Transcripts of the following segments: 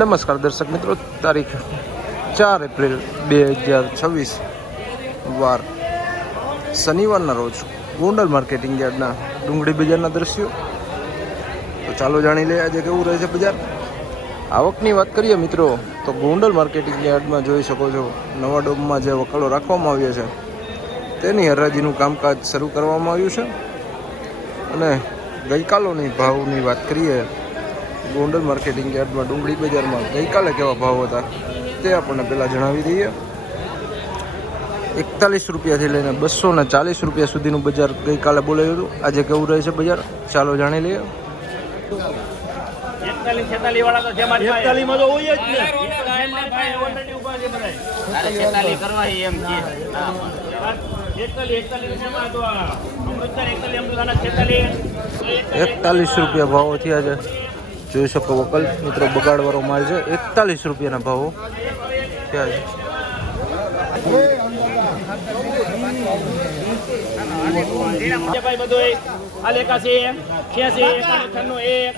નમસ્કાર દર્શક મિત્રો, તારીખ 4 એપ્રિલ 2026 વાર શનિવારના રોજ ગોંડલ માર્કેટિંગ યાર્ડના ડુંગળી બજારના દ્રશ્યો. તો ચાલો જાણી લઈએ આજે કેવું રહે છે બજાર. આવકની વાત કરીએ મિત્રો તો ગોંડલ માર્કેટિંગ યાર્ડમાં જોઈ શકો છો, નવા ડોમમાં જે વકલો રાખવામાં આવ્યા છે તેની હરાજીનું કામકાજ શરૂ કરવામાં આવ્યું છે. અને ગઈકાલોની ભાવની વાત કરીએ, ગોંડલ માર્કેટિંગ યાર્ડમાં ડુંગળી બજારમાં ગઈકાલે કેવા ભાવ હતા તે આપણને પહેલાં જણાવી દઈએ. 41 રૂપિયાથી લઈને 240 રૂપિયા સુધીનું બજાર ગઈકાલે બોલાયું હતું. આજે કેવું રહે છે બજાર, ચાલો જાણી લઈએ. 41 વાળા તો જેમાં 41 માં તો હોય જ ને. ભાઈ ઓલરેડી ઉભા છે બધા. 41 કરવા એમ છે. 41 જેમાં તો અમૃતસર 41 અમૃતસરના 41 રૂપિયા ભાવો થયા છે. જોઈ શકો વકલ મિત્રો, બગાડવાળો માલ છે. 41 રૂપિયાના ભાવો થયા છે. ભાઈ બધું હાલ 81 86 91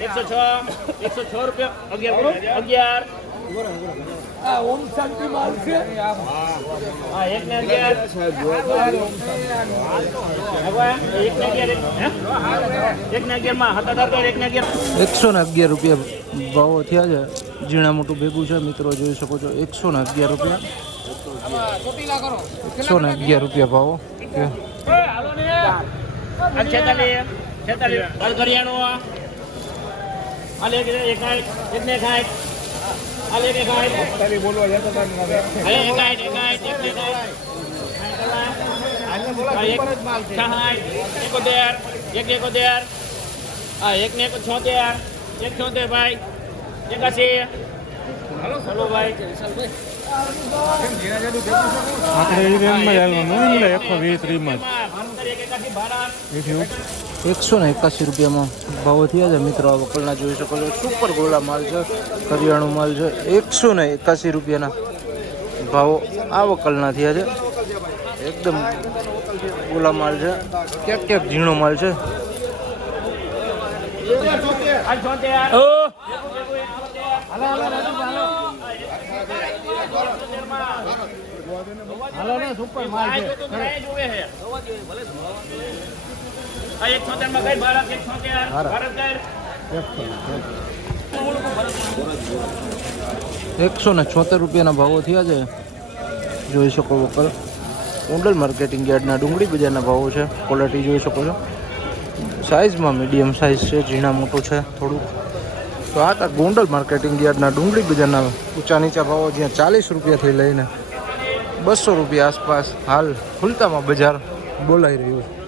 106 106 રૂપિયા 11 ઓમ શાંતિ માલ છે. હા 1 ને 11 માં 111 રૂપિયા ભાવો થયા છે. ઝીણા મોટું ભેગું છે મિત્રો, જોઈ શકો છો. 111 રૂપિયા 111 રૂપિયા ભાવો. 46 ઘરિયાણું હાલ 1 ને 60 હાલ 1 ને 60 બોલવા જતો તારે 1 ભાઈ 81 હલો ભાઈ 181 રૂપિયામાં ભાવો થયા છે મિત્રો. આ વકલના જોઈ શકો છો, સુપર ગોળા માલ છે, કરિયાણું માલ છે. 181 રૂપિયાના ભાવો આ વકલના થયા છે. એકદમ ગોળા માલ છે, ક્યાંક ક્યાંક ઝીણો માલ છે. ₹176 રૂપિયાના ભાવો થયા છે. જોઈ શકો વકલ ગોંડલ માર્કેટિંગ યાર્ડના ડુંગળી બજારના ભાવો છે. ક્વોલિટી જોઈ શકો છો, સાઇઝમાં મીડિયમ સાઇઝ છે, ઝીણા મોટું છે થોડુંક. તો આ હતા ગોંડલ માર્કેટિંગ યાર્ડના ડુંગળી બજારના ઊંચા નીચા ભાવો, જ્યાં 40 રૂપિયાથી લઈને 200 રૂપિયા આસપાસ હાલ ખુલતામાં બજાર બોલાઈ રહ્યું છે.